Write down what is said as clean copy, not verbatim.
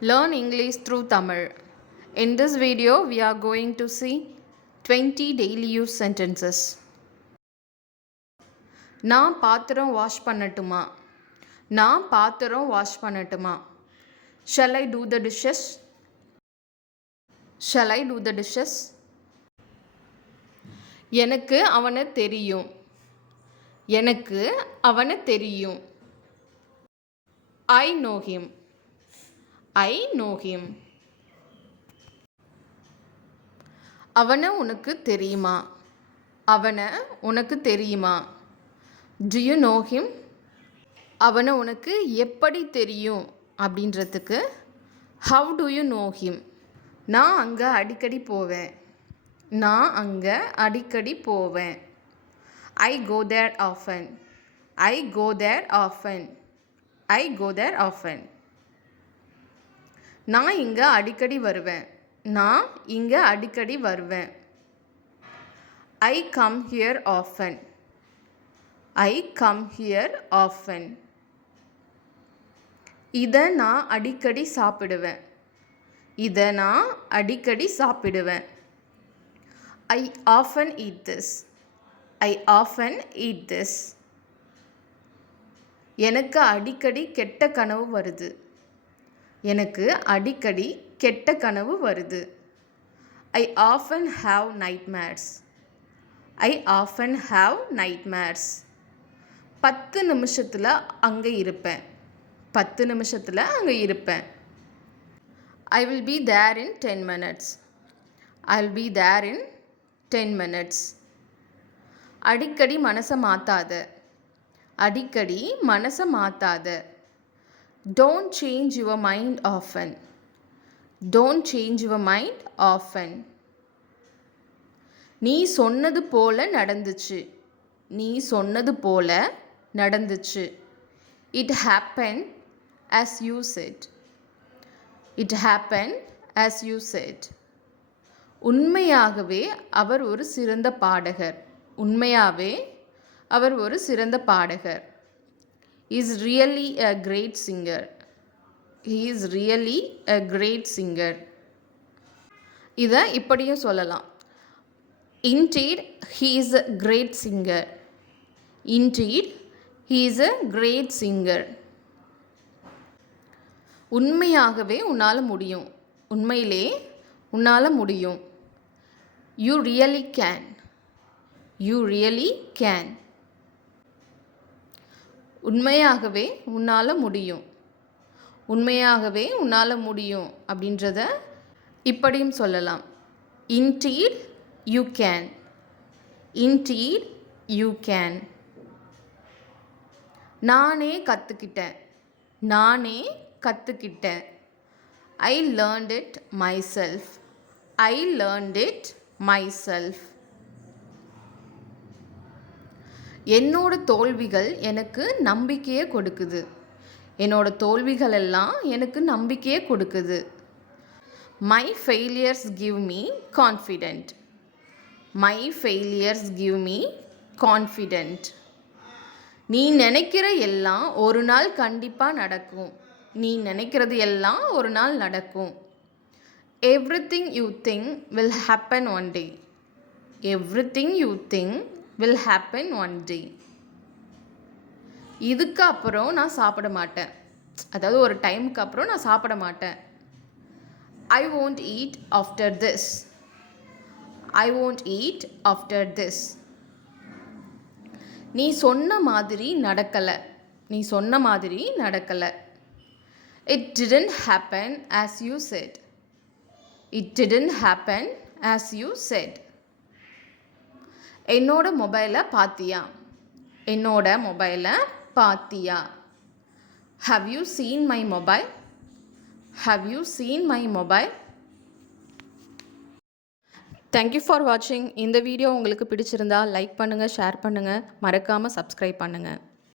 Learn English through Tamil. In this video, we are going to see 20 daily use sentences. நான் பாத்திரம் wash பண்ணட்டுமா? நான் பாத்திரம் wash பண்ணட்டுமா? Shall I do the dishes? Shall I do the dishes? எனக்கு அவனை தெரியும். எனக்கு அவனை தெரியும். I know him. I know him. அவனை உனக்கு தெரியுமா? அவனை உனக்கு தெரியுமா? Do you know him? அவனை உனக்கு எப்படி தெரியும் அப்படின்றதுக்கு how do you know him? நான் அங்கே அடிக்கடி போவேன். நான் அங்கே அடிக்கடி போவேன். I go there often. I go there often. I go there often. நான் இங்கே அடிக்கடி வருவேன். நான் இங்கே அடிக்கடி வருவேன். I come here often. I come here often. இதை நான் அடிக்கடி சாப்பிடுவேன். இதை நான் அடிக்கடி சாப்பிடுவேன். I often eat this. I often eat this. எனக்கு அடிக்கடி கெட்ட கனவு வருது. எனக்கு அடிக்கடி கெட்ட கனவு வருது. I often have nightmares. I often have nightmares. 10 நிமிஷத்தில் அங்கே இருப்பேன். 10 நிமிஷத்தில் அங்கே இருப்பேன். I will be there in 10 minutes. I'll be there in 10 minutes. அடிக்கடி மனசை மாற்றாத. அடிக்கடி மனசை மாற்றாத. Don't change your mind often. Don't change your mind often. நீ சொன்னது போல நடந்துச்சு. நீ சொன்னது போல நடந்துச்சு. It happened as you said. It happened as you said. உண்மையாகவே அவர் ஒரு சிறந்த பாடகர். உண்மையாகவே அவர் ஒரு சிறந்த பாடகர். He is really a great singer. He is really a great singer. இதை இப்படியும் சொல்லலாம். Indeed, he is a great singer. Indeed, he is a great singer. உண்மையாகவே உன்னால் முடியும். உண்மையிலே உன்னால் முடியும். You really can. You really can. உண்மையாகவே உன்னால் முடியும். உண்மையாகவே உன்னால் முடியும் அப்படின்றத இப்படியும் சொல்லலாம். Indeed, you can. Indeed, you can. நானே கற்றுக்கிட்டேன். நானே கற்றுக்கிட்டேன். I learned it myself. I learned it myself. என்னோட தோல்விகள் எனக்கு நம்பிக்கையை கொடுக்குது. என்னோட தோல்விகள் எல்லாம் எனக்கு நம்பிக்கையை கொடுக்குது. My failures give me confidence. My failures give me confidence. நீ நினைக்கிற எல்லாம் ஒரு நாள் கண்டிப்பாக நடக்கும். நீ நினைக்கிறது எல்லாம் ஒரு நாள் நடக்கும். Everything you think will happen one day. Everything you think will happen one day. இதுக்கு அப்புறம் நான் சாப்பிட மாட்டேன். அதாவது ஒரு டைமுக்கு அப்புறம் நான் சாப்பிட மாட்டேன். I won't eat after this. I won't eat after this. நீ சொன்ன மாதிரி நடக்கலை. நீ சொன்ன மாதிரி நடக்கலை. It didn't happen as you said. It didn't happen as you said. என்னோட மொபைலை பார்த்தியா? என்னோட மொபைலை பார்த்தியா? Have you seen my mobile? Have you seen my mobile? Thank you for watching. இந்த வீடியோ உங்களுக்கு பிடிச்சிருந்தா லைக் பண்ணுங்கள், ஷேர் பண்ணுங்கள், மறக்காமல் சப்ஸ்கிரைப் பண்ணுங்கள்.